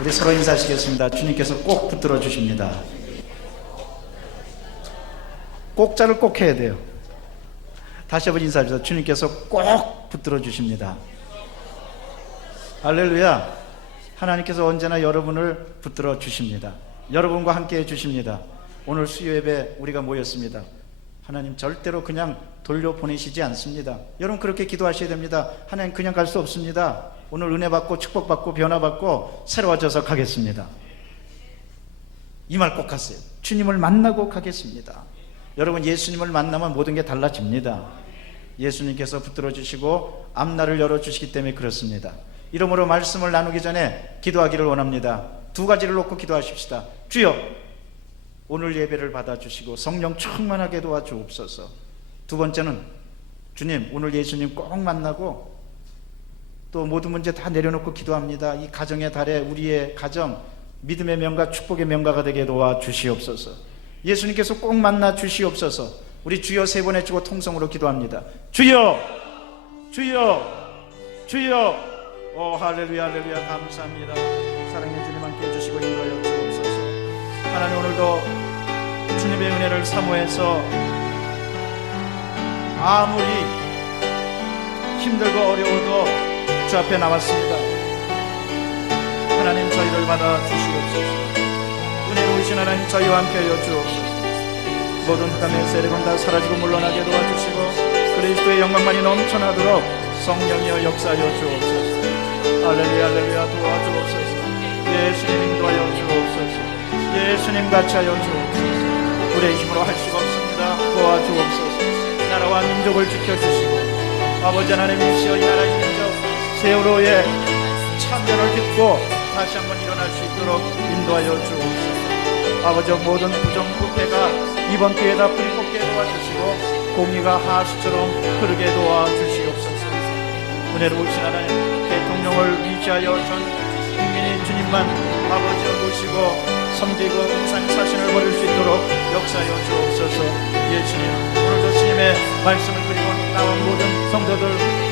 우리 서로 인사하시겠습니다. 주님께서 꼭 붙들어 주십니다. 꼭자를 꼭 해야 돼요. 다시 한번 인사합시다. 주님께서 꼭 붙들어 주십니다. 할렐루야. 하나님께서 언제나 여러분을 붙들어 주십니다. 여러분과 함께 해 주십니다. 오늘 수요 예배 우리가 모였습니다. 하나님 절대로 그냥 돌려보내시지 않습니다. 여러분 그렇게 기도하셔야 됩니다. 하나님 그냥 갈 수 없습니다. 오늘 은혜 받고 축복 받고 변화 받고 새로워져서 가겠습니다. 이 말 꼭 하세요. 주님을 만나고 가겠습니다. 여러분 예수님을 만나면 모든 게 달라집니다. 예수님께서 붙들어 주시고 앞날을 열어주시기 때문에 그렇습니다. 이러므로 말씀을 나누기 전에 기도하기를 원합니다. 두 가지를 놓고 기도하십시다. 주여 오늘 예배를 받아주시고 성령 충만하게 도와주옵소서. 두 번째는 주님 오늘 예수님 꼭 만나고 또 모든 문제 다 내려놓고 기도합니다. 이 가정의 달에 우리의 가정 믿음의 명가 축복의 명가가 되게 도와주시옵소서. 예수님께서 꼭 만나 주시옵소서. 우리 주여 세 번 해주고 통성으로 기도합니다. 주여 주여 주여. 오 할렐루야 할렐루야. 감사합니다. 사랑의 주님 함께 해주시고 인도하여 주옵소서. 하나님 오늘도 주님의 은혜를 사모해서 아무리 힘들고 어려워도 주 앞에 나왔습니다. 하나님 저희를 받아 주시옵소서. 은혜로우신 하나님 저희와 함께 하여 주옵소서. 모든 흑암의 세력은 다 사라지고 물러나게 도와주시고 그리스도의 영광만이 넘쳐나도록 성령이여 역사하여 주옵소서. 할렐루야 할렐루야. 도와주옵소서. 예수님 인도하여 주옵소서. 예수님 같이 하여 주옵소서. 우리의 힘으로 할 수가 없습니다. 도와주옵소서. 나라와 민족을 지켜주시고 아버지 하나님이시여 이 나라의 민족 세월호의 참전을 듣고 다시 한번 일어날 수 있도록 인도하여 주옵소서. 아버지 모든 부정부패가 이번 기회에다 뿌리 뽑게 도와주시고 공의가 하수처럼 흐르게 도와주시옵소서. 은혜로우신 하나님 대통령을 위시하여 전 국민이 주님만 아버지를 모시고 섬기고 우상 사신을 버릴 수 있도록 역사하여 주옵소서. 예수님 오늘도 주님의 말씀을 그리고 나온 모든 성도들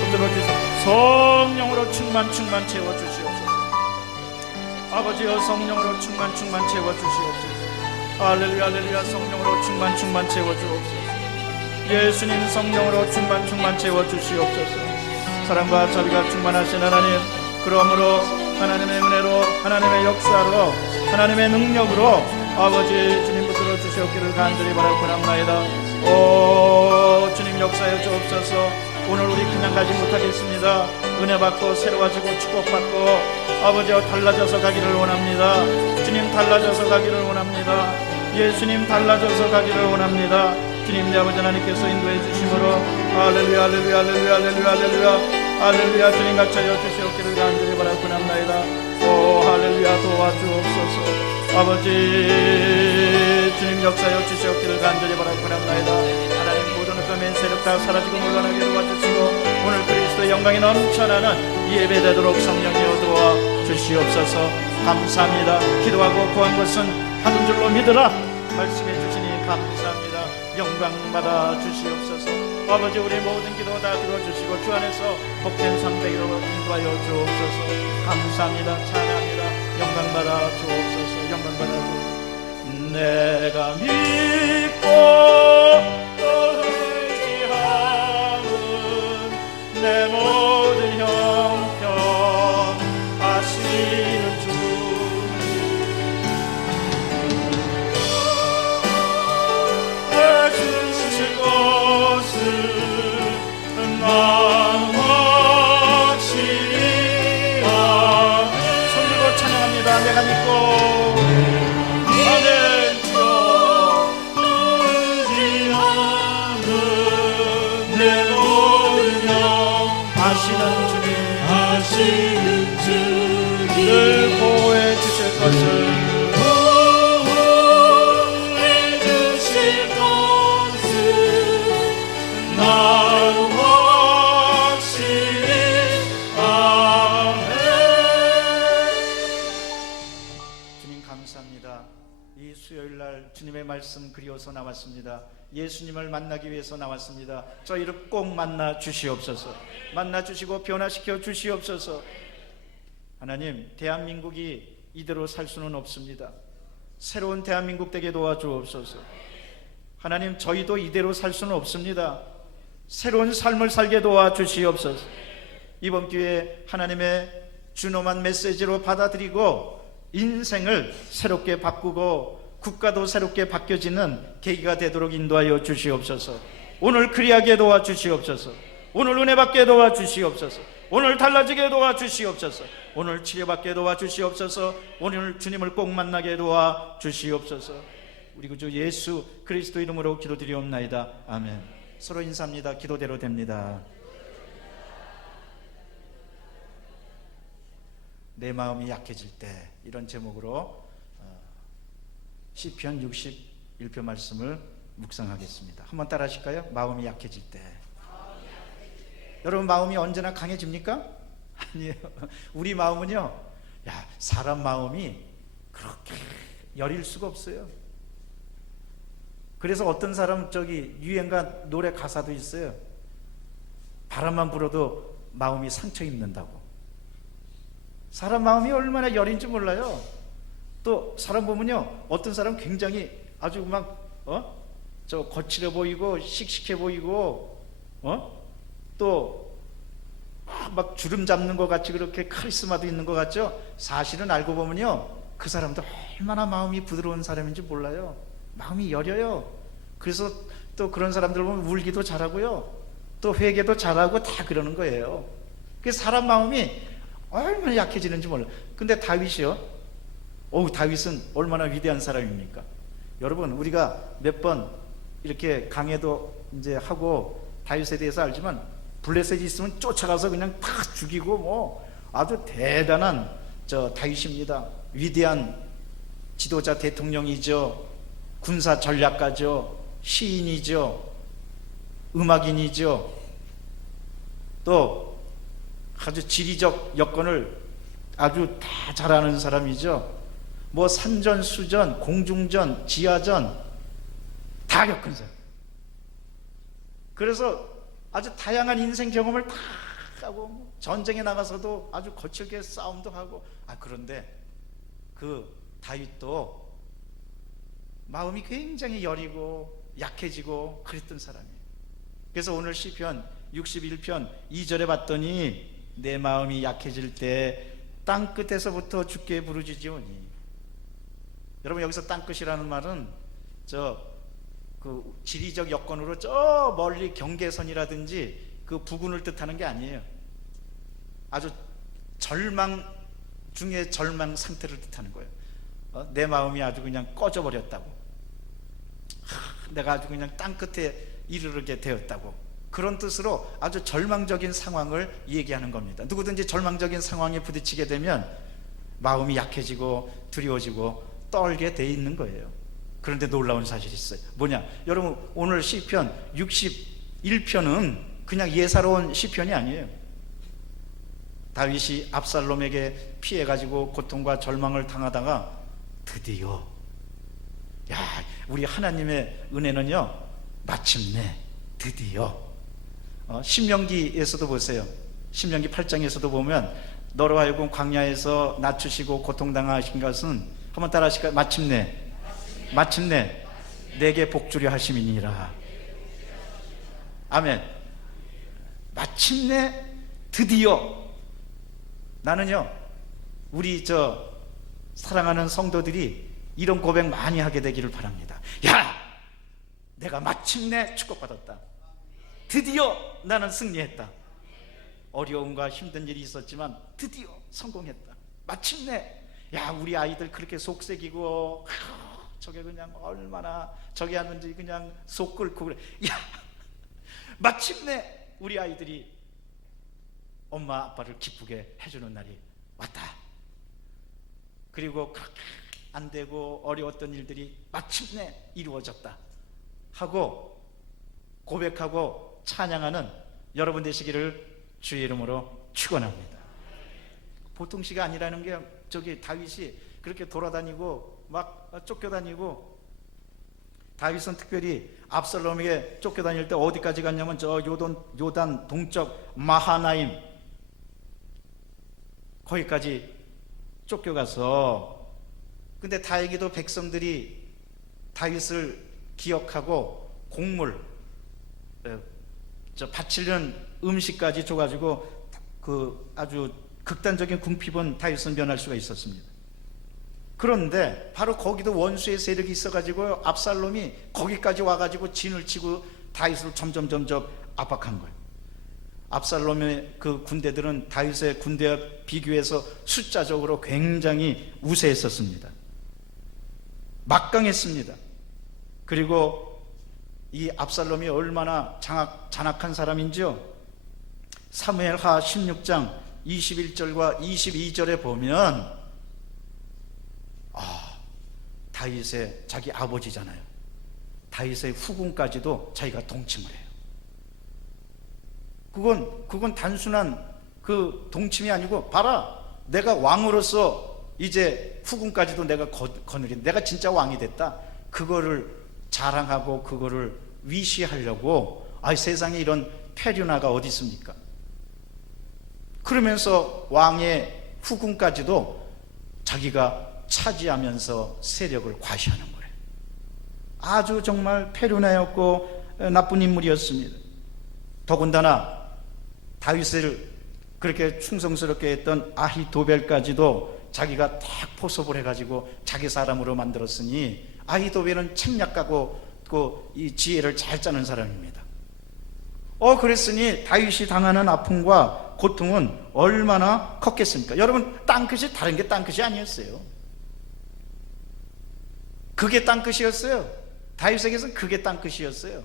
붙들어 주시옵소서. 성령으로 충만 채워주시옵소서. 아버지여 성령으로 충만 채워주시옵소서. 할렐루야 할렐루야. 성령으로 충만 채워주옵소서. 예수님 성령으로 충만 채워주시옵소서. 사랑과 자비가 충만하신 하나님 그러므로 하나님의 은혜로 하나님의 역사로 하나님의 능력으로 아버지 주님 붙들어 주시옵기를 간절히 바라옵나이다. 오 주님 역사해 주옵소서. 오늘 우리 그냥 가지 못하겠습니다. 은혜 받고 새로워지고 축복받고 아버지와 달라져서 가기를 원합니다. 주님 달라져서 가기를 원합니다. 예수님 달라져서 가기를 원합니다. 주님 내 아버지 하나님께서 인도해 주심으로 할렐루야 할렐루야 할렐루야 할렐루야 할렐루야 할렐루야. 주님 같이 하여 주시옵기를 간절히 바라옵나이다. 오 할렐루야. 도와주옵소서. 아버지 주님 역사하여 주시옵기를 간절히 바라옵나이다. 하나님 모든 흑암의 세력 다 사라지고 물러나게 도와주시고 오늘 그리스도의 영광이 넘쳐나는 이 예배 되도록 성령이여 도와주시옵소서. 감사합니다. 기도하고 구한 것은 하는 줄로 믿으라 말씀해 주시니 감사합니다. 영광 받아 주시옵소서. 아버지 우리 모든 기도 다 들어주시고 주 안에서 복된 삶되기로 인도하여 주옵소서. 감사합니다. 찬양합니다. 영광 받아 주옵소서. 영광 받아 주옵소서. 내가 믿고 또 의지하는 내 모든 형편 아시는 주님 해주실 것을 난 확실히 아멘. 손 들고 찬양합니다. 내가 믿고 늘 보호해 주실 것을 난 확실히 아멘. 주님 감사합니다. 이 수요일날 주님의 말씀 그리워서 나왔습니다. 예수님을 만나기 위해서 나왔습니다. 저희를 꼭 만나 주시옵소서. 만나 주시고 변화시켜 주시옵소서. 하나님 대한민국이 이대로 살 수는 없습니다. 새로운 대한민국 되게 도와주옵소서. 하나님, 저희도 이대로 살 수는 없습니다. 새로운 삶을 살게 도와주시옵소서. 이번 기회에 하나님의 준엄한 메시지로 받아들이고 인생을 새롭게 바꾸고 국가도 새롭게 바뀌어지는 계기가 되도록 인도하여 주시옵소서. 오늘 그리하게 도와주시옵소서. 오늘 은혜 받게 도와주시옵소서. 오늘 달라지게 도와주시옵소서. 오늘 치료받게 도와주시옵소서. 오늘 주님을 꼭 만나게 도와주시옵소서. 우리 구주 예수 그리스도 이름으로 기도드리옵나이다. 아멘. 서로 인사합니다. 기도대로 됩니다. 내 마음이 약해질 때, 이런 제목으로 시편 61편 말씀을 묵상하겠습니다. 한번 따라 하실까요? 마음이 약해질 때. 여러분, 마음이 언제나 강해집니까? 아니에요. 우리 마음은요, 사람 마음이 그렇게 여릴 수가 없어요. 그래서 어떤 사람, 유행가 노래 가사도 있어요. 바람만 불어도 마음이 상처 입는다고. 사람 마음이 얼마나 여린지 몰라요. 또 사람 보면요, 어떤 사람 굉장히 아주 거칠어 보이고 씩씩해 보이고 또 막 주름 잡는 것 같이 그렇게 카리스마도 있는 것 같죠? 사실은 알고 보면요, 그 사람도 얼마나 마음이 부드러운 사람인지 몰라요. 마음이 여려요. 그래서 또 그런 사람들 보면 울기도 잘하고요, 또 회개도 잘하고 다 그러는 거예요. 그래서 사람 마음이 얼마나 약해지는지 몰라요. 근데 다윗이요, 다윗은 얼마나 위대한 사람입니까? 여러분, 우리가 몇 번 이렇게 강해도 이제 하고 다윗에 대해서 알지만, 블레셋이 있으면 쫓아가서 그냥 다 죽이고 아주 대단한 다윗입니다. 위대한 지도자, 대통령이죠. 군사 전략가죠. 시인이죠. 음악인이죠. 또 아주 지리적 여건을 아주 다 잘 아는 사람이죠. 산전수전, 공중전, 지하전 다 겪은 사람. 그래서 아주 다양한 인생 경험을 다 하고 전쟁에 나가서도 아주 거칠게 싸움도 하고. 그런데 그 다윗도 마음이 굉장히 여리고 약해지고 그랬던 사람이에요. 그래서 오늘 시편 61편 2절에 봤더니 내 마음이 약해질 때 땅끝에서부터 주께 부르짖으오니. 여러분, 여기서 땅끝이라는 말은 그 지리적 여건으로 저 멀리 경계선이라든지 그 부근을 뜻하는 게 아니에요. 아주 절망 중에 절망 상태를 뜻하는 거예요. 내 마음이 아주 그냥 꺼져버렸다고. 내가 아주 그냥 땅끝에 이르게 되었다고. 그런 뜻으로 아주 절망적인 상황을 얘기하는 겁니다. 누구든지 절망적인 상황에 부딪히게 되면 마음이 약해지고 두려워지고 떨게 돼 있는 거예요. 그런데 놀라운 사실이 있어요. 뭐냐? 여러분, 오늘 시편 61편은 그냥 예사로운 시편이 아니에요. 다윗이 압살롬에게 피해가지고 고통과 절망을 당하다가 드디어, 우리 하나님의 은혜는요, 마침내 드디어 신명기에서도 보세요. 신명기 8장에서도 보면 너로 하여금 광야에서 낮추시고 고통당하신 것은, 한번 따라 하실까요? 마침내 내게 복주려 하심이니라. 아멘. 마침내 드디어. 나는요, 우리 사랑하는 성도들이 이런 고백 많이 하게 되기를 바랍니다. 내가 마침내 축복받았다. 드디어 나는 승리했다. 어려움과 힘든 일이 있었지만 드디어 성공했다. 마침내. 우리 아이들 그렇게 속색이고 저게 그냥 얼마나 저기 하는지 그냥 속 끓고 그래. 마침내 우리 아이들이 엄마 아빠를 기쁘게 해주는 날이 왔다. 그리고 그렇게 안 되고 어려웠던 일들이 마침내 이루어졌다 하고 고백하고 찬양하는 여러분 되시기를 주의 이름으로 축원합니다. 보통 시가 아니라는 게, 다윗이 그렇게 돌아다니고 막 쫓겨다니고, 다윗은 특별히 압살롬에게 쫓겨다닐 때 어디까지 갔냐면 요단 동쪽 마하나임 거기까지 쫓겨가서, 근데 다행히도 백성들이 다윗을 기억하고 곡물, 바치는 음식까지 줘가지고 그 아주 극단적인 궁핍은 다윗은 면할 수가 있었습니다. 그런데 바로 거기도 원수의 세력이 있어가지고 압살롬이 거기까지 와가지고 진을 치고 다윗을 점점 압박한 거예요. 압살롬의 그 군대들은 다윗의 군대와 비교해서 숫자적으로 굉장히 우세했었습니다. 막강했습니다. 그리고 이 압살롬이 얼마나 잔악한 사람인지요, 사무엘하 16장 21절과 22절에 보면 다윗의 자기 아버지잖아요. 다윗의 후궁까지도 자기가 동침을 해요. 그건 단순한 그 동침이 아니고, 봐라, 내가 왕으로서 이제 후궁까지도 내가 거느린, 내가 진짜 왕이 됐다, 그거를 자랑하고 그거를 위시하려고, 세상에 이런 페류나가 어디 있습니까? 그러면서 왕의 후궁까지도 자기가 차지하면서 세력을 과시하는 거예요. 아주 정말 페류나였고 나쁜 인물이었습니다. 더군다나 다윗을 그렇게 충성스럽게 했던 아히도벨까지도 자기가 딱 포섭을 해가지고 자기 사람으로 만들었으니, 아히도벨은 책략가고 이 지혜를 잘 짜는 사람입니다. 그랬으니 다윗이 당하는 아픔과 고통은 얼마나 컸겠습니까? 여러분, 땅끝이 다른 게 땅끝이 아니었어요. 그게 땅끝이었어요. 다윗에게서는 그게 땅끝이었어요.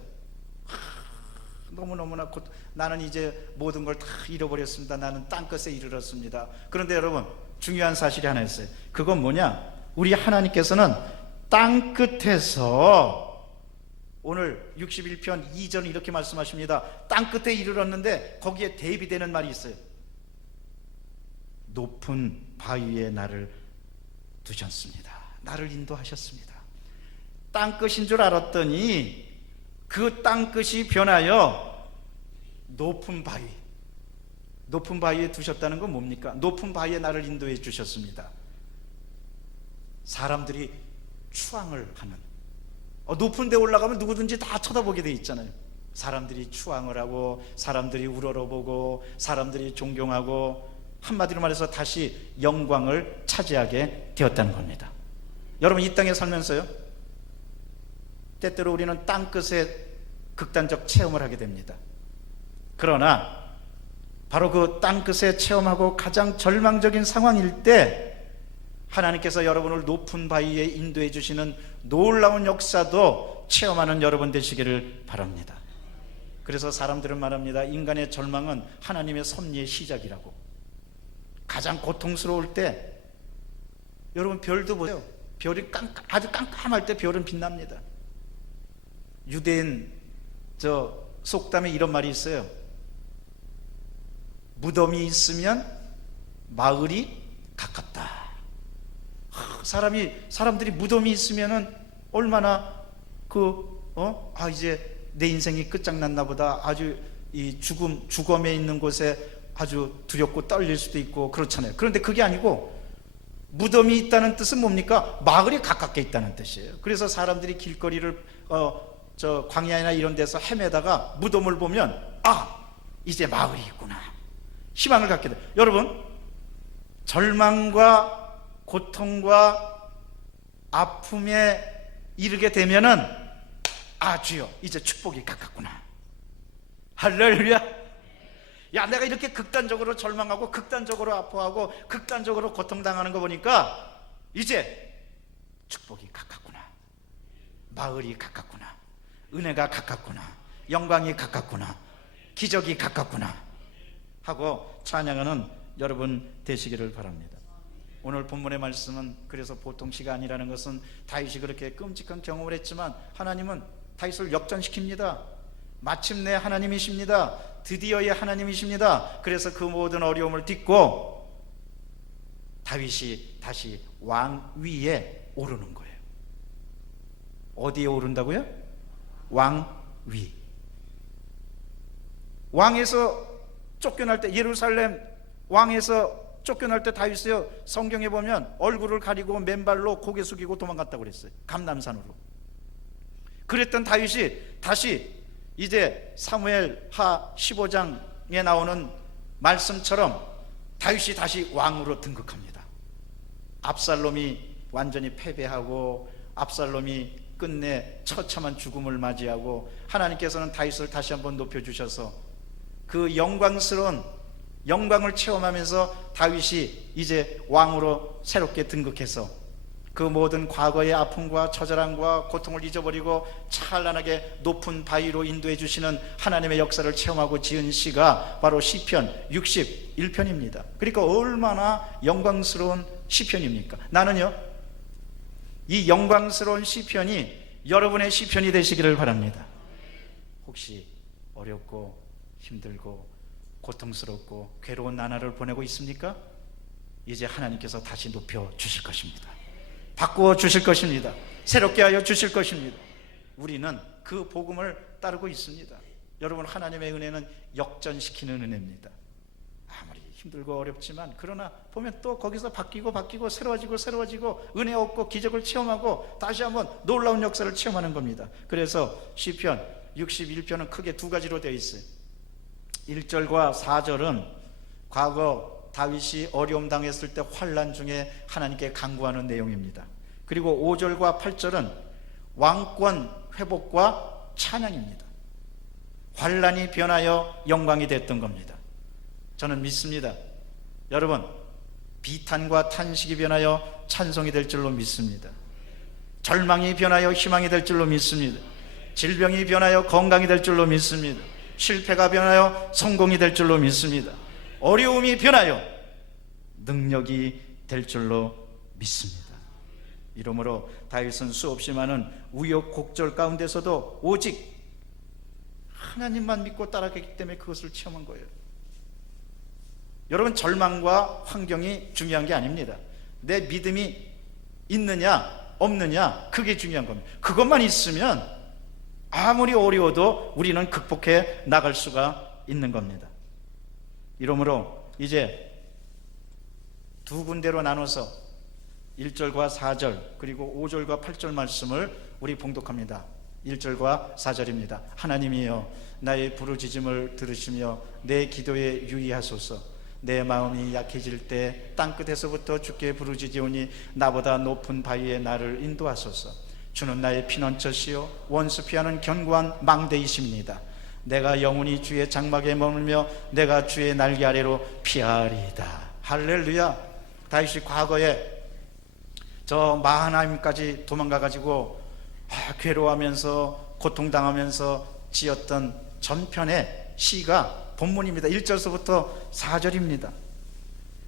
너무너무나 나는 이제 모든 걸 다 잃어버렸습니다. 나는 땅끝에 이르렀습니다. 그런데 여러분, 중요한 사실이 하나 있어요. 그건 뭐냐? 우리 하나님께서는 땅끝에서, 오늘 61편 2절 이렇게 말씀하십니다. 땅끝에 이르렀는데 거기에 대비되는 말이 있어요. 높은 바위에 나를 두셨습니다. 나를 인도하셨습니다. 땅끝인 줄 알았더니 그 땅끝이 변하여 높은 바위에 두셨다는 건 뭡니까? 높은 바위에 나를 인도해 주셨습니다. 사람들이 추앙을 하는, 높은 데 올라가면 누구든지 다 쳐다보게 돼 있잖아요. 사람들이 추앙을 하고, 사람들이 우러러보고, 사람들이 존경하고, 한마디로 말해서 다시 영광을 차지하게 되었다는 겁니다. 여러분, 이 땅에 살면서요, 때때로 우리는 땅끝에 극단적 체험을 하게 됩니다. 그러나 바로 그 땅끝에 체험하고 가장 절망적인 상황일 때 하나님께서 여러분을 높은 바위에 인도해 주시는 놀라운 역사도 체험하는 여러분 되시기를 바랍니다. 그래서 사람들은 말합니다. 인간의 절망은 하나님의 섭리의 시작이라고. 가장 고통스러울 때, 여러분 별도 보세요. 별이 아주 깜깜할 때 별은 빛납니다. 유대인 속담에 이런 말이 있어요. 무덤이 있으면 마을이 가깝다. 사람들이 무덤이 있으면은 얼마나 이제 내 인생이 끝장났나 보다, 아주 이 죽음에 있는 곳에 아주 두렵고 떨릴 수도 있고 그렇잖아요. 그런데 그게 아니고, 무덤이 있다는 뜻은 뭡니까? 마을이 가깝게 있다는 뜻이에요. 그래서 사람들이 길거리를 광야나 이런 데서 헤매다가 무덤을 보면, 이제 마을이 있구나, 희망을 갖게 돼요. 여러분, 절망과 고통과 아픔에 이르게 되면은, 주여, 이제 축복이 가깝구나. 할렐루야. 내가 이렇게 극단적으로 절망하고 극단적으로 아파하고 극단적으로 고통당하는 거 보니까 이제 축복이 가깝구나, 마을이 가깝구나, 은혜가 가깝구나, 영광이 가깝구나, 기적이 가깝구나 하고 찬양하는 여러분 되시기를 바랍니다. 오늘 본문의 말씀은, 그래서 보통 시가 아니라는 것은, 다윗이 그렇게 끔찍한 경험을 했지만 하나님은 다윗을 역전시킵니다. 마침내 하나님이십니다. 드디어의 하나님이십니다. 그래서 그 모든 어려움을 딛고 다윗이 다시 왕 위에 오르는 거예요. 어디에 오른다고요? 왕 위. 왕에서 쫓겨날 때, 예루살렘 왕에서 쫓겨날 때 다윗이요, 성경에 보면 얼굴을 가리고 맨발로 고개 숙이고 도망갔다고 그랬어요. 감람산으로. 그랬던 다윗이 다시 이제 사무엘하 15장에 나오는 말씀처럼 다윗이 다시 왕으로 등극합니다. 압살롬이 완전히 패배하고 압살롬이 끝내 처참한 죽음을 맞이하고 하나님께서는 다윗을 다시 한번 높여주셔서 그 영광스러운 영광을 체험하면서 다윗이 이제 왕으로 새롭게 등극해서 그 모든 과거의 아픔과 처절함과 고통을 잊어버리고 찬란하게 높은 바위로 인도해 주시는 하나님의 역사를 체험하고 지은 시가 바로 시편 61편입니다. 그러니까 얼마나 영광스러운 시편입니까? 나는요, 이 영광스러운 시편이 여러분의 시편이 되시기를 바랍니다. 혹시 어렵고 힘들고 고통스럽고 괴로운 나날을 보내고 있습니까? 이제 하나님께서 다시 높여 주실 것입니다. 바꾸어 주실 것입니다. 새롭게 하여 주실 것입니다. 우리는 그 복음을 따르고 있습니다. 여러분, 하나님의 은혜는 역전시키는 은혜입니다. 아무리 힘들고 어렵지만 그러나 보면 또 거기서 바뀌고 새로워지고 은혜 얻고 기적을 체험하고 다시 한번 놀라운 역사를 체험하는 겁니다. 그래서 시편 61편은 크게 두 가지로 되어 있어요. 1절과 4절은 과거 다윗이 어려움 당했을 때 환난 중에 하나님께 간구하는 내용입니다. 그리고 5절과 8절은 왕권 회복과 찬양입니다. 환난이 변하여 영광이 됐던 겁니다. 저는 믿습니다. 여러분, 비탄과 탄식이 변하여 찬송이 될 줄로 믿습니다. 절망이 변하여 희망이 될 줄로 믿습니다. 질병이 변하여 건강이 될 줄로 믿습니다. 실패가 변하여 성공이 될 줄로 믿습니다. 어려움이 변하여 능력이 될 줄로 믿습니다. 이러므로 다윗은 수없이 많은 우여곡절 가운데서도 오직 하나님만 믿고 따라가기 때문에 그것을 체험한 거예요. 여러분, 절망과 환경이 중요한 게 아닙니다. 내 믿음이 있느냐 없느냐, 그게 중요한 겁니다. 그것만 있으면 아무리 어려워도 우리는 극복해 나갈 수가 있는 겁니다. 이러므로 이제 두 군데로 나눠서 1절과 4절 그리고 5절과 8절 말씀을 우리 봉독합니다. 1절과 4절입니다. 하나님이여, 나의 부르짖음을 들으시며 내 기도에 유의하소서. 내 마음이 약해질 때 땅끝에서부터 주께 부르짖으오니 나보다 높은 바위에 나를 인도하소서. 주는 나의 피난처시요 원수 피하는 견고한 망대이십니다. 내가 영원히 주의 장막에 머물며 내가 주의 날개 아래로 피하리이다. 할렐루야. 다윗이 과거에 저 마하나임까지 도망가가지고 괴로워하면서 고통당하면서 지었던 전편의 시가 본문입니다. 1절서부터 4절입니다.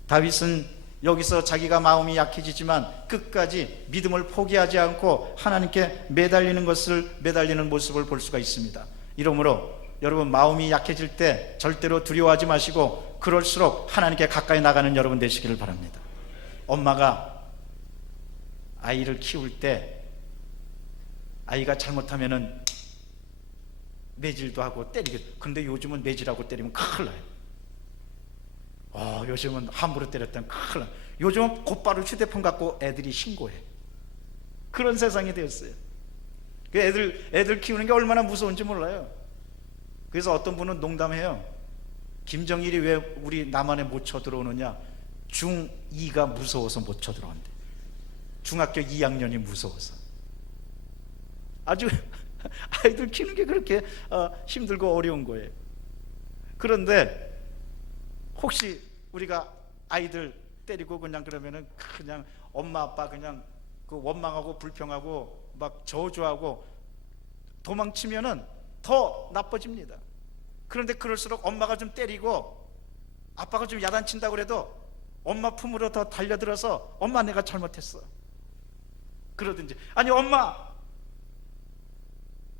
다윗은 여기서 자기가 마음이 약해지지만 끝까지 믿음을 포기하지 않고 하나님께 매달리는 모습을 볼 수가 있습니다. 이러므로 여러분, 마음이 약해질 때 절대로 두려워하지 마시고 그럴수록 하나님께 가까이 나가는 여러분 되시기를 바랍니다. 엄마가 아이를 키울 때 아이가 잘못하면은 매질도 하고 때리고, 근데 요즘은 매질하고 때리면 큰일 나요. 요즘은 함부로 때렸다면 큰일 나요. 요즘은 곧바로 휴대폰 갖고 애들이 신고해. 그런 세상이 되었어요. 애들 키우는 게 얼마나 무서운지 몰라요. 그래서 어떤 분은 농담해요. 김정일이 왜 우리 남한에 못 쳐들어오느냐, 중2가 무서워서 못 쳐들어온대. 중학교 2학년이 무서워서. 아주 아이들 키우는 게 그렇게 힘들고 어려운 거예요. 그런데 혹시 우리가 아이들 때리고 그러면은 그냥 엄마 아빠 그냥 그 원망하고 불평하고 막 저주하고 도망치면은 더 나빠집니다. 그런데 그럴수록 엄마가 좀 때리고 아빠가 좀 야단친다고 그래도 엄마 품으로 더 달려들어서 엄마, 내가 잘못했어 그러든지, 아니 엄마,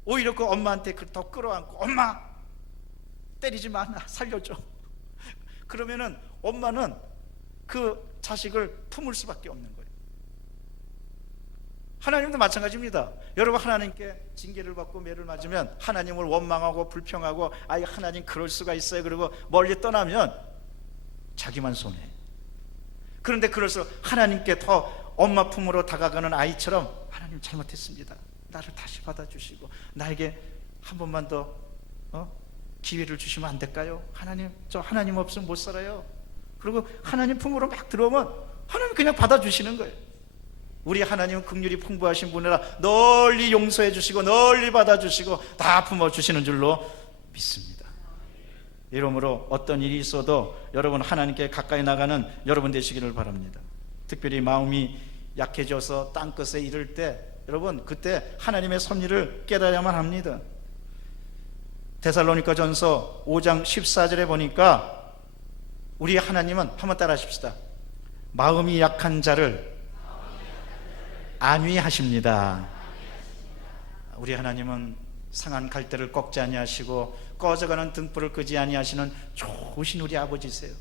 오히려 그 엄마한테 더 끌어안고 엄마 때리지 마, 나 살려줘. 그러면은 엄마는 그 자식을 품을 수밖에 없는 거예요. 하나님도 마찬가지입니다. 여러분, 하나님께 징계를 받고 매를 맞으면 하나님을 원망하고 불평하고 하나님 그럴 수가 있어요 그리고 멀리 떠나면 자기만 손해. 그런데 그럴수록 하나님께 더 엄마 품으로 다가가는 아이처럼 하나님 잘못했습니다, 나를 다시 받아주시고 나에게 한 번만 더 기회를 주시면 안 될까요? 하나님, 저 하나님 없으면 못 살아요. 그리고 하나님 품으로 막 들어오면 하나님 그냥 받아주시는 거예요. 우리 하나님은 긍휼이 풍부하신 분이라 널리 용서해 주시고 널리 받아주시고 다 품어주시는 줄로 믿습니다. 이러므로 어떤 일이 있어도 여러분 하나님께 가까이 나가는 여러분 되시기를 바랍니다. 특별히 마음이 약해져서 땅끝에 이를 때 여러분 그때 하나님의 섭리를 깨달아야만 합니다. 데살로니가전서 5장 14절에 보니까 우리 하나님은 한번 따라 하십시다. 마음이 약한 자를 안위하십니다. 우리 하나님은 상한 갈대를 꺾지 아니하시고 꺼져가는 등불을 끄지 아니하시는 좋으신 우리 아버지세요.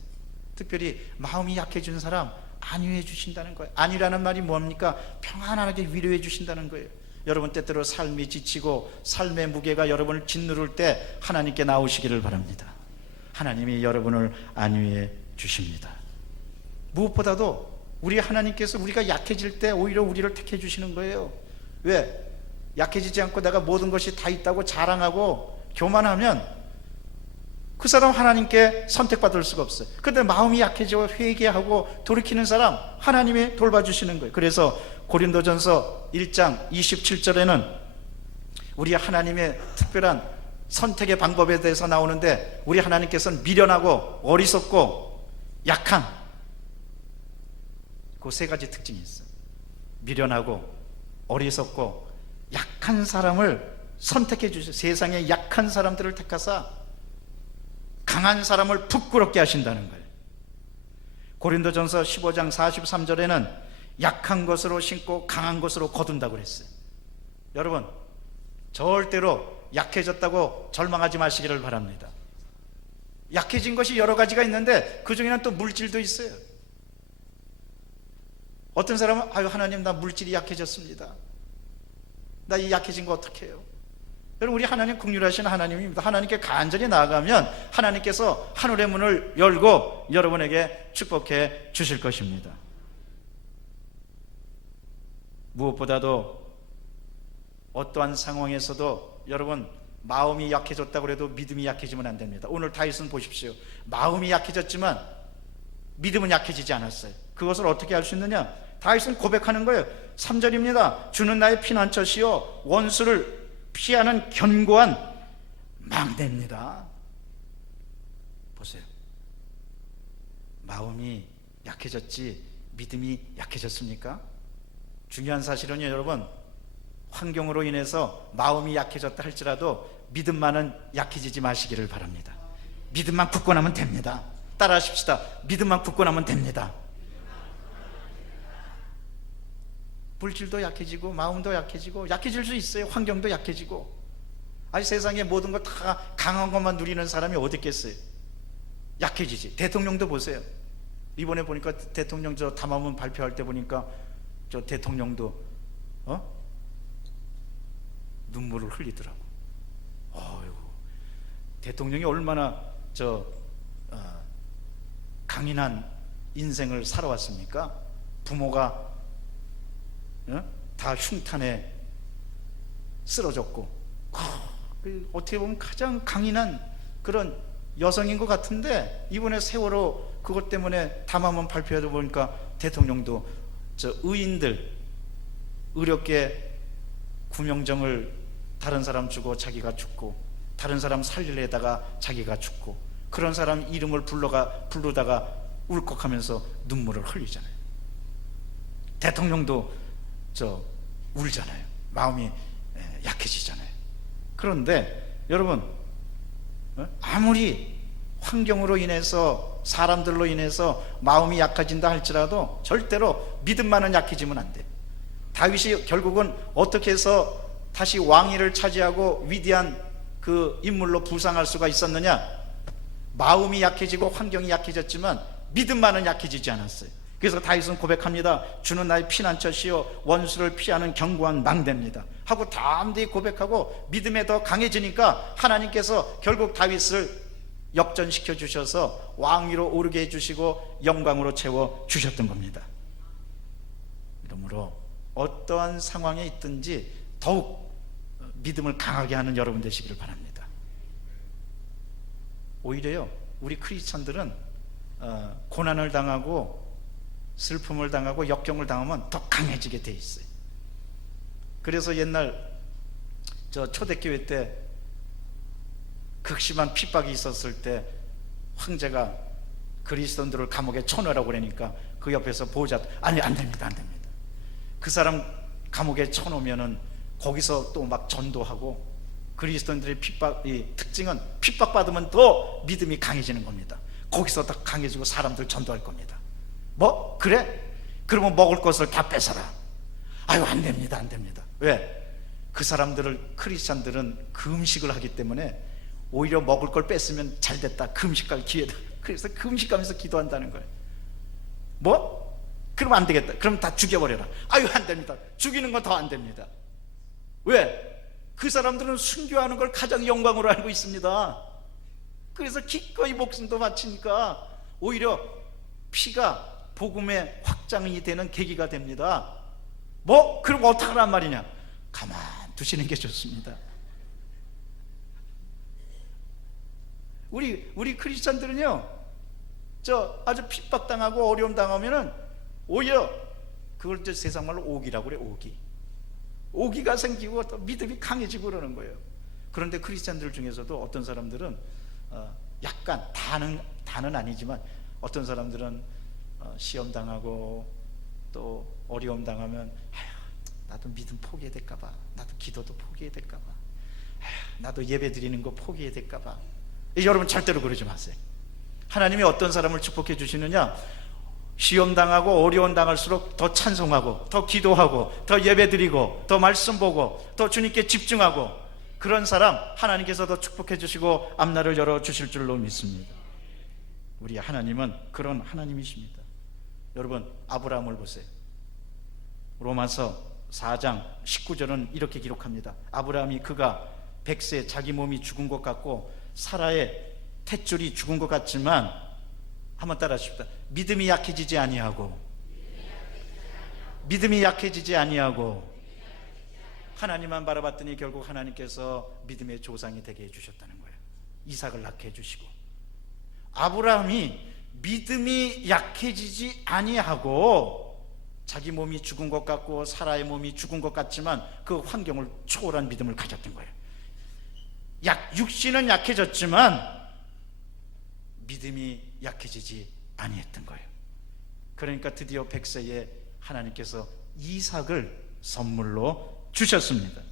특별히 마음이 약해진 사람 안위해 주신다는 거예요. 안위라는 말이 뭡니까? 평안하게 위로해 주신다는 거예요. 여러분 때때로 삶이 지치고 삶의 무게가 여러분을 짓누를 때 하나님께 나오시기를 바랍니다. 하나님이 여러분을 안위해 주십니다. 무엇보다도 우리 하나님께서 우리가 약해질 때 오히려 우리를 택해 주시는 거예요. 왜? 약해지지 않고 내가 모든 것이 다 있다고 자랑하고 교만하면 그 사람 하나님께 선택받을 수가 없어요. 그런데 마음이 약해지고 회개하고 돌이키는 사람 하나님이 돌봐주시는 거예요. 그래서 고린도전서 1장 27절에는 우리 하나님의 특별한 선택의 방법에 대해서 나오는데 우리 하나님께서는 미련하고 어리석고 약한 그 세 가지 특징이 있어요. 미련하고 어리석고 약한 사람을 선택해 주셔서 세상의 약한 사람들을 택하사 강한 사람을 부끄럽게 하신다는 거예요. 고린도전서 15장 43절에는 약한 것으로 신고 강한 것으로 거둔다고 그랬어요. 여러분 절대로 약해졌다고 절망하지 마시기를 바랍니다. 약해진 것이 여러 가지가 있는데 그 중에는 또 물질도 있어요. 어떤 사람은 아유 하나님 나 물질이 약해졌습니다. 나 이 약해진 거 어떻게 해요? 여러분 우리 하나님 긍휼하신 하나님입니다. 하나님께 간절히 나아가면 하나님께서 하늘의 문을 열고 여러분에게 축복해 주실 것입니다. 무엇보다도 어떠한 상황에서도 여러분 마음이 약해졌다고 해도 믿음이 약해지면 안 됩니다. 오늘 다윗은 보십시오. 마음이 약해졌지만 믿음은 약해지지 않았어요. 그것을 어떻게 알 수 있느냐? 다윗은 고백하는 거예요. 3절입니다. 주는 나의 피난처시요 원수를 피하는 견고한 망대입니다. 보세요. 마음이 약해졌지 믿음이 약해졌습니까? 중요한 사실은요 여러분, 환경으로 인해서 마음이 약해졌다 할지라도 믿음만은 약해지지 마시기를 바랍니다. 믿음만 굳고 나면 됩니다. 따라 하십시다. 믿음만 굳고 나면 됩니다. 물질도 약해지고 마음도 약해지고 약해질 수 있어요. 환경도 약해지고. 아니 세상에 모든 걸 다 강한 것만 누리는 사람이 어디 있겠어요? 약해지지. 대통령도 보세요. 이번에 보니까 대통령 저 담화문 발표할 때 보니까 저 대통령도 눈물을 흘리더라고. 어이구, 대통령이 얼마나 강인한 인생을 살아왔습니까? 부모가 다 흉탄에 쓰러졌고 어떻게 보면 가장 강인한 그런 여성인 것 같은데 이번에 세월호 그것 때문에 담화문 발표하다 보니까 대통령도 의인들 의롭게 구명정을 다른 사람 주고 자기가 죽고 다른 사람 살리려다가 자기가 죽고 그런 사람 이름을 부르다가 울컥하면서 눈물을 흘리잖아요. 대통령도 울잖아요. 마음이 약해지잖아요. 그런데 여러분 아무리 환경으로 인해서 사람들로 인해서 마음이 약해진다 할지라도 절대로 믿음만은 약해지면 안 돼요. 다윗이 결국은 어떻게 해서 다시 왕위를 차지하고 위대한 그 인물로 부상할 수가 있었느냐? 마음이 약해지고 환경이 약해졌지만 믿음만은 약해지지 않았어요. 그래서 다윗은 고백합니다. 주는 나의 피난처시요 원수를 피하는 견고한 망대입니다 하고 담대히 고백하고 믿음에 더 강해지니까 하나님께서 결국 다윗을 역전시켜 주셔서 왕위로 오르게 해주시고 영광으로 채워 주셨던 겁니다. 그러므로 어떠한 상황에 있든지 더욱 믿음을 강하게 하는 여러분 되시기를 바랍니다. 오히려요, 우리 크리스천들은 고난을 당하고 슬픔을 당하고 역경을 당하면 더 강해지게 돼 있어요. 그래서 옛날 저 초대교회 때 극심한 핍박이 있었을 때 황제가 그리스도인들을 감옥에 쳐넣으라고 그러니까 그 옆에서 보호자, 아니 안 됩니다, 안 됩니다. 그 사람 감옥에 쳐놓으면은 거기서 또 막 전도하고, 그리스도인들의 핍박의 특징은 핍박받으면 더 믿음이 강해지는 겁니다. 거기서 더 강해지고 사람들 전도할 겁니다. 뭐? 그래? 그러면 먹을 것을 다 뺏어라. 아유 안 됩니다, 안 됩니다. 왜? 그 사람들을, 크리스찬들은 그 음식을 하기 때문에 오히려 먹을 걸 뺐으면 잘 됐다, 그 음식 갈 기회다. 그래서 그 음식 가면서 기도한다는 거예요. 뭐? 그럼 안 되겠다, 그럼 다 죽여버려라. 아유 안 됩니다. 죽이는 건 더 안 됩니다. 왜? 그 사람들은 순교하는 걸 가장 영광으로 알고 있습니다. 그래서 기꺼이 목숨도 바치니까 오히려 피가 복음의 확장이 되는 계기가 됩니다. 뭐? 그럼 어떡하란 말이냐? 가만 두시는 게 좋습니다. 우리 크리스찬들은요, 저 아주 핍박당하고 어려움 당하면은 오히려 그걸 이제 세상 말로 오기라고 그래. 오기가 생기고 또 믿음이 강해지고 그러는 거예요. 그런데 크리스찬들 중에서도 어떤 사람들은 약간 다는 아니지만 어떤 사람들은 시험 당하고 또 어려움 당하면 나도 믿음 포기해야 될까봐, 나도 기도도 포기해야 될까봐, 나도 예배 드리는 거 포기해야 될까봐. 여러분 절대로 그러지 마세요. 하나님이 어떤 사람을 축복해 주시느냐? 시험 당하고 어려움 당할수록 더 찬송하고 더 기도하고 더 예배 드리고 더 말씀 보고 더 주님께 집중하고, 그런 사람 하나님께서 더 축복해 주시고 앞날을 열어 주실 줄로 믿습니다. 우리 하나님은 그런 하나님이십니다. 여러분 아브라함을 보세요. 로마서 4장 19절은 이렇게 기록합니다. 아브라함이 그가 100세 자기 몸이 죽은 것 같고 사라의 탯줄이 죽은 것 같지만, 한번 따라 하십시다. 믿음이 약해지지 아니하고 하나님만 바라봤더니 결국 하나님께서 믿음의 조상이 되게 해주셨다는 거예요. 이삭을 낳게 해주시고, 아브라함이 믿음이 약해지지 아니하고 자기 몸이 죽은 것 같고 사라의 몸이 죽은 것 같지만 그 환경을 초월한 믿음을 가졌던 거예요. 육신은 약해졌지만 믿음이 약해지지 아니했던 거예요. 그러니까 드디어 100세에 하나님께서 이삭을 선물로 주셨습니다.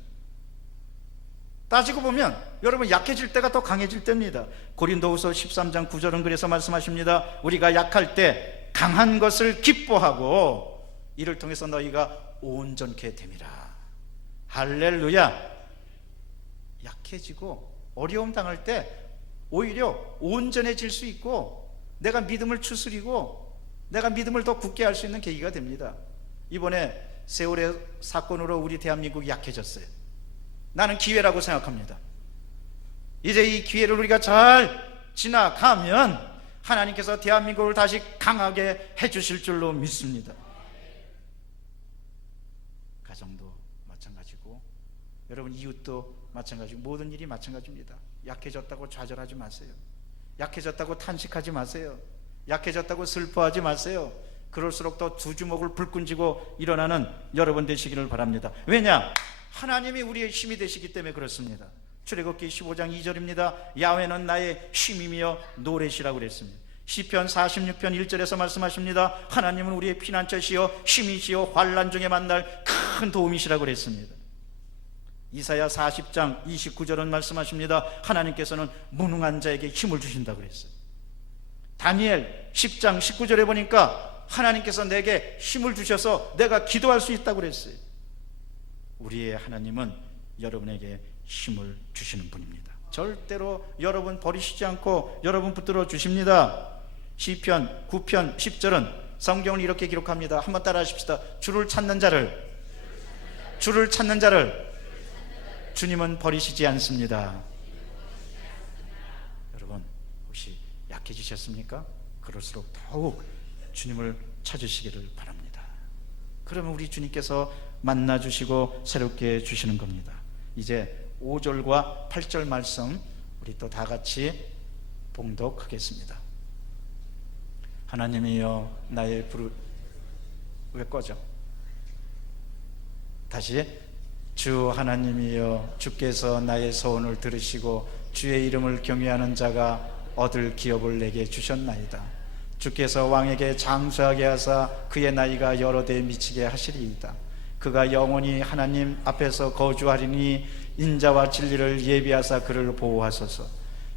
따지고 보면 여러분 약해질 때가 더 강해질 때입니다. 고린도후서 13장 9절은 그래서 말씀하십니다. 우리가 약할 때 강한 것을 기뻐하고 이를 통해서 너희가 온전케 됨이라. 할렐루야. 약해지고 어려움 당할 때 오히려 온전해질 수 있고 내가 믿음을 추스리고 내가 믿음을 더 굳게 할 수 있는 계기가 됩니다. 이번에 세월의 사건으로 우리 대한민국이 약해졌어요. 나는 기회라고 생각합니다. 이제 이 기회를 우리가 잘 지나가면 하나님께서 대한민국을 다시 강하게 해주실 줄로 믿습니다. 가정도 마찬가지고 여러분 이웃도 마찬가지고 모든 일이 마찬가지입니다. 약해졌다고 좌절하지 마세요. 약해졌다고 탄식하지 마세요. 약해졌다고 슬퍼하지 마세요. 그럴수록 더 두 주먹을 불끈 쥐고 일어나는 여러분 되시기를 바랍니다. 왜냐? 하나님이 우리의 힘이 되시기 때문에 그렇습니다. 출애굽기 15장 2절입니다. 야훼는 나의 힘이며 노래시라고 그랬습니다. 시편 46편 1절에서 말씀하십니다. 하나님은 우리의 피난처시여 힘이시여 환난 중에 만날 큰 도움이시라고 그랬습니다. 이사야 40장 29절은 말씀하십니다. 하나님께서는 무능한 자에게 힘을 주신다고 그랬어요. 다니엘 10장 19절에 보니까 하나님께서 내게 힘을 주셔서 내가 기도할 수 있다고 그랬어요. 우리의 하나님은 여러분에게 힘을 주시는 분입니다. 절대로 여러분 버리시지 않고 여러분 붙들어 주십니다. 시편 9편 10절은 성경을 이렇게 기록합니다. 한번 따라 하십시다. 주를 찾는 자를 주님은 버리시지 않습니다. 여러분 약해지셨습니까? 그럴수록 더욱 주님을 찾으시기를 바랍니다. 그러면 우리 주님께서 만나주시고 새롭게 주시는 겁니다. 이제 5절과 8절 말씀 우리 또 다 같이 봉독하겠습니다. 하나님이여 나의 왜 꺼져? 다시. 주 하나님이여 주께서 나의 소원을 들으시고 주의 이름을 경외하는 자가 얻을 기업을 내게 주셨나이다. 주께서 왕에게 장수하게 하사 그의 나이가 여러 대에 미치게 하시리이다. 그가 영원히 하나님 앞에서 거주하리니 인자와 진리를 예비하사 그를 보호하소서.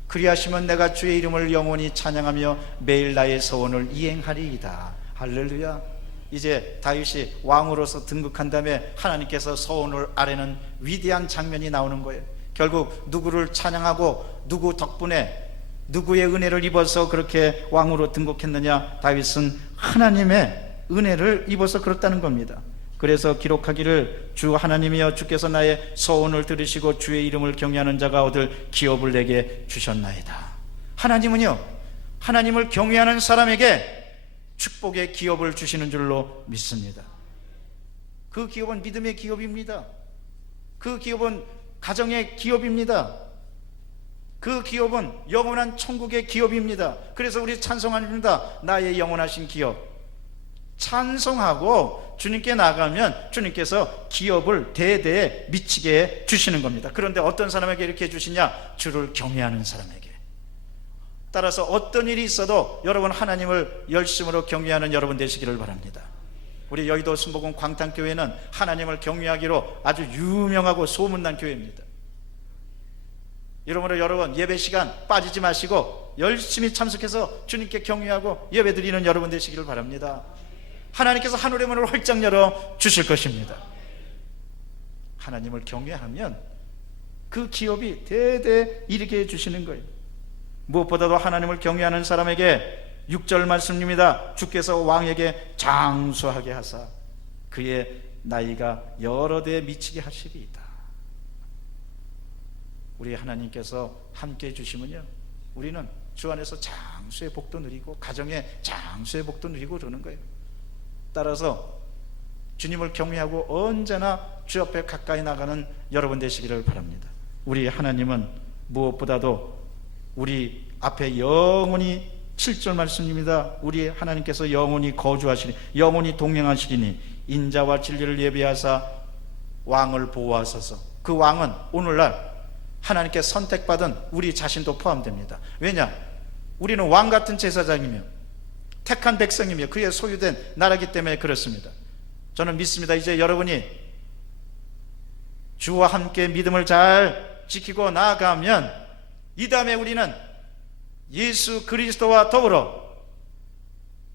그리하시면 내가 주의 이름을 영원히 찬양하며 매일 나의 소원을 이행하리이다. 할렐루야. 이제 다윗이 왕으로서 등극한 다음에 하나님께서 소원을 아뢰는 위대한 장면이 나오는 거예요. 결국 누구를 찬양하고 누구 덕분에 누구의 은혜를 입어서 그렇게 왕으로 등극했느냐? 다윗은 하나님의 은혜를 입어서 그렇다는 겁니다. 그래서 기록하기를 주 하나님이여 주께서 나의 소원을 들으시고 주의 이름을 경외하는 자가 얻을 기업을 내게 주셨나이다. 하나님은요, 하나님을 경외하는 사람에게 축복의 기업을 주시는 줄로 믿습니다. 그 기업은 믿음의 기업입니다. 그 기업은 가정의 기업입니다. 그 기업은 영원한 천국의 기업입니다. 그래서 우리 찬송합니다. 나의 영원하신 기업. 찬송하고 주님께 나가면 주님께서 기업을 대대에 미치게 주시는 겁니다. 그런데 어떤 사람에게 이렇게 해주시냐? 주를 경외하는 사람에게. 따라서 어떤 일이 있어도 여러분 하나님을 열심으로 경외하는 여러분 되시기를 바랍니다. 우리 여의도 순복음 광탄교회는 하나님을 경외하기로 아주 유명하고 소문난 교회입니다. 이러므로 여러분 예배 시간 빠지지 마시고 열심히 참석해서 주님께 경외하고 예배 드리는 여러분 되시기를 바랍니다. 하나님께서 하늘의 문을 활짝 열어 주실 것입니다. 하나님을 경외하면 그 기업이 대대 이르게 해주시는 거예요. 무엇보다도 하나님을 경외하는 사람에게 6절 말씀입니다. 주께서 왕에게 장수하게 하사 그의 나이가 여러 대에 미치게 하시리이다. 우리 하나님께서 함께 해주시면요, 우리는 주 안에서 장수의 복도 누리고 가정의 장수의 복도 누리고 그러는 거예요. 따라서 주님을 경외하고 언제나 주 앞에 가까이 나가는 여러분 되시기를 바랍니다. 우리 하나님은 무엇보다도 우리 앞에 영원히 7절 말씀입니다. 우리 하나님께서 영원히 거주하시니 영원히 동행하시리니 인자와 진리를 예비하사 왕을 보호하소서. 그 왕은 오늘날 하나님께 선택받은 우리 자신도 포함됩니다. 왜냐? 우리는 왕 같은 제사장이며 택한 백성이며 그의 소유된 나라이기 때문에 그렇습니다. 저는 믿습니다. 이제 여러분이 주와 함께 믿음을 잘 지키고 나아가면 이 다음에 우리는 예수 그리스도와 더불어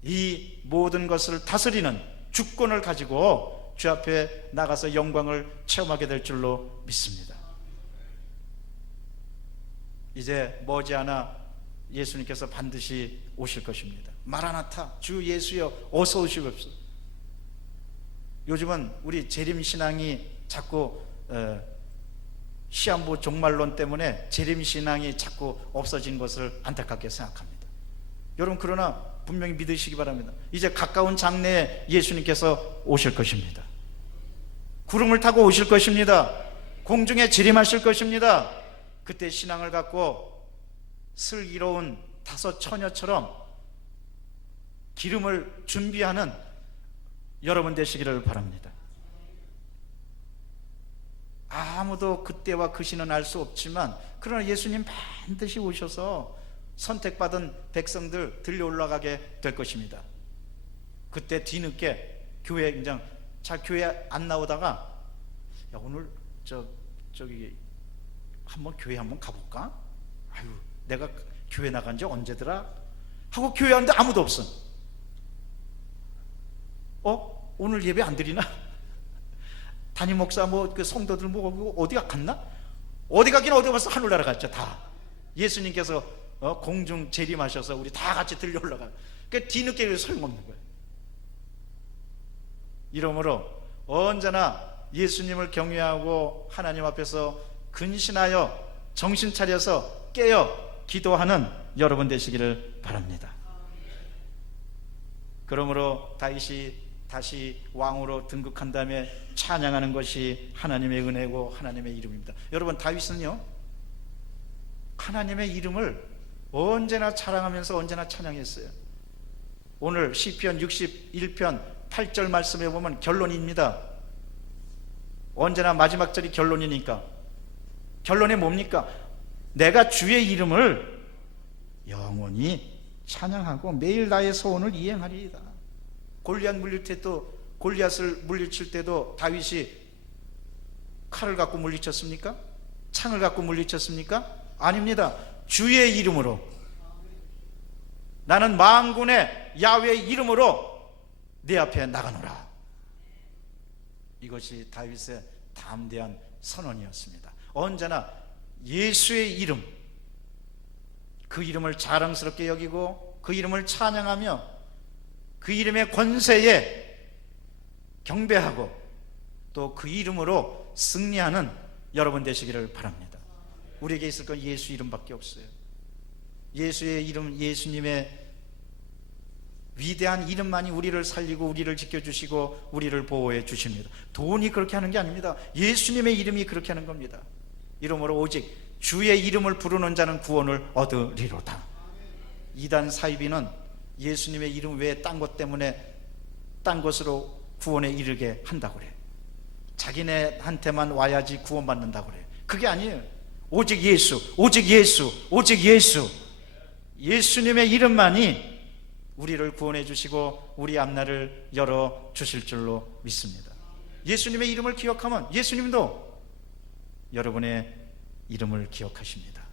이 모든 것을 다스리는 주권을 가지고 주 앞에 나가서 영광을 체험하게 될 줄로 믿습니다. 이제 머지않아 예수님께서 반드시 오실 것입니다. 마라나타, 주 예수여 어서 오시옵소서. 요즘은 우리 재림신앙이 자꾸 시한부 종말론 때문에 재림신앙이 자꾸 없어진 것을 안타깝게 생각합니다. 여러분 그러나 분명히 믿으시기 바랍니다. 이제 가까운 장래에 예수님께서 오실 것입니다. 구름을 타고 오실 것입니다. 공중에 재림하실 것입니다. 그때 신앙을 갖고 슬기로운 다섯 처녀처럼 기름을 준비하는 여러분 되시기를 바랍니다. 아무도 그때와 그 시는 알 수 없지만 그러나 예수님 반드시 오셔서 선택받은 백성들 들려 올라가게 될 것입니다. 그때 뒤늦게 교회 그냥 잘 교회 안 나오다가 야 오늘 저기 한번 교회 한번 가볼까? 아유 내가 교회 나간 지 언제더라? 하고 교회 왔는데 아무도 없어. 오늘 예배 안 드리나? 담임 목사 그 성도들 어디가 갔나? 어디 가긴 어디 가서 하늘나라 갔죠. 다 예수님께서 공중 재림하셔서 우리 다 같이 들려 올라가. 그러니까 뒤늦게 소용없는 거예요. 이러므로 언제나 예수님을 경외하고 하나님 앞에서 근신하여 정신 차려서 깨어 기도하는 여러분 되시기를 바랍니다. 그러므로 다윗이 다시 왕으로 등극한 다음에 찬양하는 것이 하나님의 은혜고 하나님의 이름입니다. 여러분, 다윗은요 하나님의 이름을 언제나 자랑하면서 언제나 찬양했어요. 오늘 시편 61편 8절 말씀에 보면 결론입니다. 언제나 마지막 절이 결론이니까. 결론이 뭡니까? 내가 주의 이름을 영원히 찬양하고 매일 나의 소원을 이행하리이다. 골리앗을 물리칠 때도 다윗이 칼을 갖고 물리쳤습니까? 창을 갖고 물리쳤습니까? 아닙니다. 주의 이름으로, 나는 만군의 야훼의 이름으로 내 앞에 나가노라. 이것이 다윗의 담대한 선언이었습니다. 언제나 예수의 이름, 그 이름을 자랑스럽게 여기고 그 이름을 찬양하며 그 이름의 권세에 경배하고 또 그 이름으로 승리하는 여러분 되시기를 바랍니다. 우리에게 있을 건 예수 이름밖에 없어요. 예수의 이름, 예수님의 위대한 이름만이 우리를 살리고 우리를 지켜주시고 우리를 보호해 주십니다. 돈이 그렇게 하는 게 아닙니다. 예수님의 이름이 그렇게 하는 겁니다. 이러므로 오직 주의 이름을 부르는 자는 구원을 얻으리로다. 이단 사이비는 예수님의 이름 외에 딴 것 때문에 딴 것으로 구원에 이르게 한다고 그래. 자기네한테만 와야지 구원받는다고 그래. 그게 아니에요. 오직 예수, 오직 예수, 오직 예수, 예수님의 이름만이 우리를 구원해 주시고 우리 앞날을 열어 주실 줄로 믿습니다. 예수님의 이름을 기억하면 예수님도 여러분의 이름을 기억하십니다.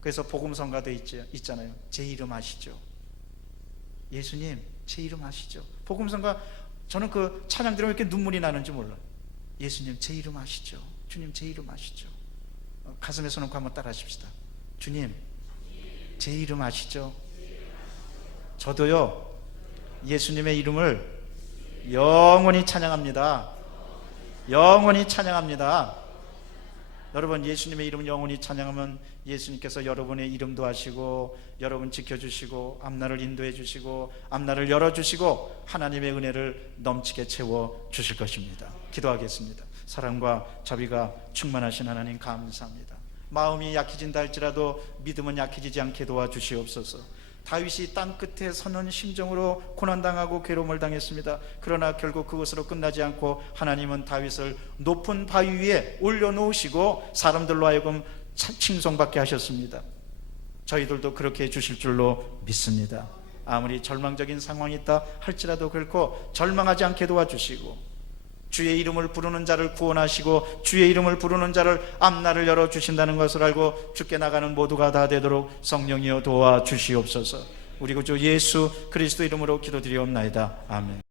그래서 복음성가도 있잖아요. 제 이름 아시죠? 예수님 제 이름 아시죠? 복음성가, 저는 그 찬양 들으면 이렇게 눈물이 나는지 몰라요. 예수님 제 이름 아시죠? 주님 제 이름 아시죠? 가슴에 손 얹고 한번 따라 하십시다. 주님 제 이름 아시죠? 저도요 예수님의 이름을 영원히 찬양합니다. 영원히 찬양합니다. 여러분, 예수님의 이름 영원히 찬양하면 예수님께서 여러분의 이름도 하시고 여러분 지켜주시고 앞날을 인도해 주시고 앞날을 열어주시고 하나님의 은혜를 넘치게 채워 주실 것입니다. 기도하겠습니다. 사랑과 자비가 충만하신 하나님 감사합니다. 마음이 약해진다 할지라도 믿음은 약해지지 않게 도와주시옵소서. 다윗이 땅 끝에 서는 심정으로 고난당하고 괴로움을 당했습니다. 그러나 결국 그것으로 끝나지 않고 하나님은 다윗을 높은 바위 위에 올려놓으시고 사람들로 하여금 칭송받게 하셨습니다. 저희들도 그렇게 해주실 줄로 믿습니다. 아무리 절망적인 상황이 있다 할지라도 결코 절망하지 않게 도와주시고 주의 이름을 부르는 자를 구원하시고 주의 이름을 부르는 자를 앞날을 열어주신다는 것을 알고 주께 나가는 모두가 다 되도록 성령이여 도와주시옵소서. 우리 구주 예수 그리스도 이름으로 기도드리옵나이다. 아멘.